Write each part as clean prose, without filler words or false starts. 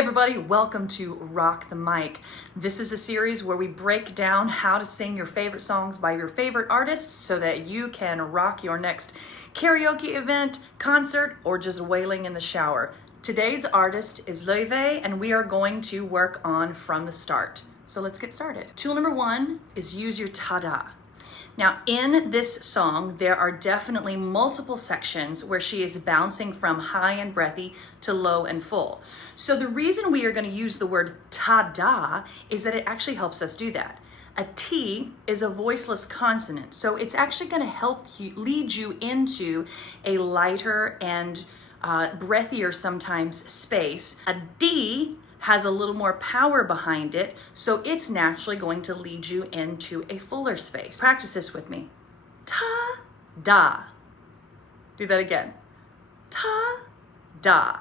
everybody, welcome to Rock the Mic. This is a series where we break down how to sing your favorite songs by your favorite artists so that you can rock your next karaoke event, concert, or just wailing in the shower. Today's artist is Laufey, and we are going to work on From the Start. So let's get started. Tool number one is use your Tada. Now, in this song, there are definitely multiple sections where she is bouncing from high and breathy to low and full. So the reason we are going to use the word Tada is that it actually helps us do that. A T is a voiceless consonant, so it's actually going to help you, lead you into a lighter and breathier sometimes space. A D has a little more power behind it, so it's naturally going to lead you into a fuller space. Practice this with me. Ta-da. Do that again. Ta-da.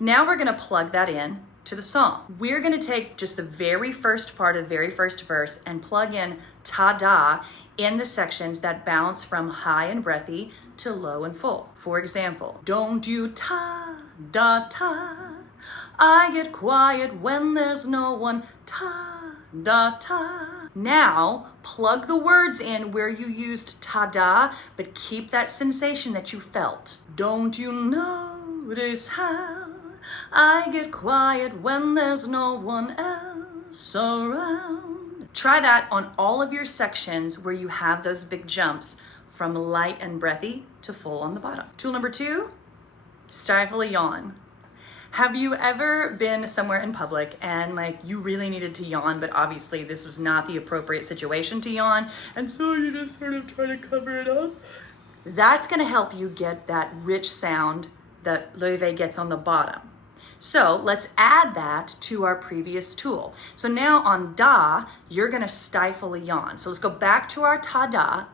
Now we're gonna plug that in to the song. We're gonna take just the very first part of the very first verse and plug in ta-da in the sections that bounce from high and breathy to low and full. For example, don't you ta-da-ta. I get quiet when there's no one, ta-da-ta. Now, plug the words in where you used ta-da, but keep that sensation that you felt. Don't you notice how I get quiet when there's no one else around? Try that on all of your sections where you have those big jumps from light and breathy to full on the bottom. Tool number two, stifle a yawn. Have you ever been somewhere in public and you really needed to yawn, but obviously this was not the appropriate situation to yawn, and so you just sort of try to cover it up? That's gonna help you get that rich sound that Laufey gets on the bottom. So let's add that to our previous tool. So now on da, you're gonna stifle a yawn. So let's go back to our ta-da,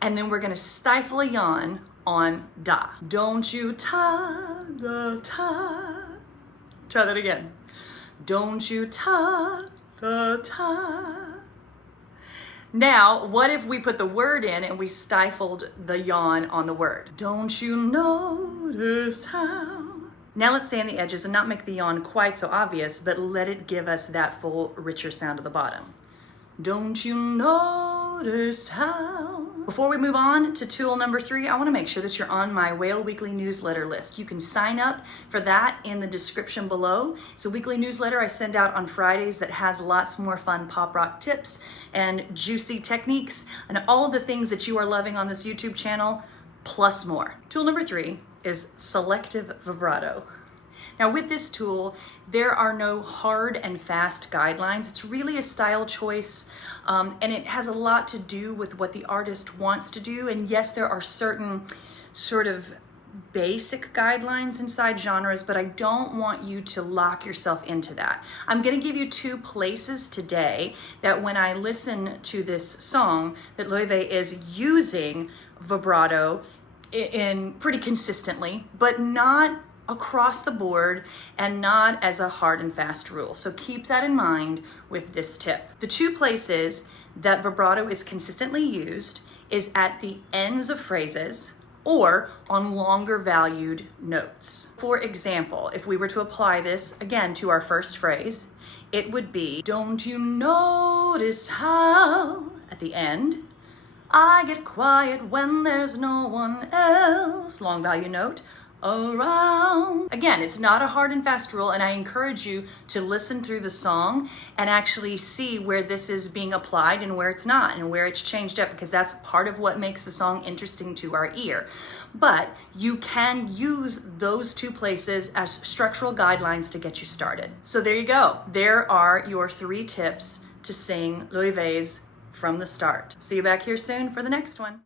and then we're gonna stifle a yawn on da. Don't you ta-da-ta. Try that again. Don't you ta-da-ta. Now, what if we put the word in and we stifled the yawn on the word? Don't you notice how? Now let's stay on the edges and not make the yawn quite so obvious, but let it give us that full, richer sound at the bottom. Don't you notice how? Before we move on to tool number three, I want to make sure that you're on my Wail weekly newsletter list. You can sign up for that in the description below. It's a weekly newsletter I send out on Fridays that has lots more fun pop rock tips and juicy techniques and all of the things that you are loving on this YouTube channel, plus more. Tool number three is selective vibrato. Now with this tool, there are no hard and fast guidelines. It's really a style choice, and it has a lot to do with what the artist wants to do. And yes, there are certain sort of basic guidelines inside genres, but I don't want you to lock yourself into that. I'm gonna give you two places today that when I listen to this song, that Laufey is using vibrato in pretty consistently, but not across the board and not as a hard and fast rule. So keep that in mind with this tip. The two places that vibrato is consistently used is at the ends of phrases or on longer valued notes. For example, if we were to apply this again to our first phrase, it would be, don't you notice how, at the end, I get quiet when there's no one else, long value note, around. Again, it's not a hard and fast rule, and I encourage you to listen through the song and actually see where this is being applied and where it's not and where it's changed up, because that's part of what makes the song interesting to our ear. But you can use those two places as structural guidelines to get you started. So there you go. There are your three tips to sing Laufey's From the Start. See you back here soon for the next one.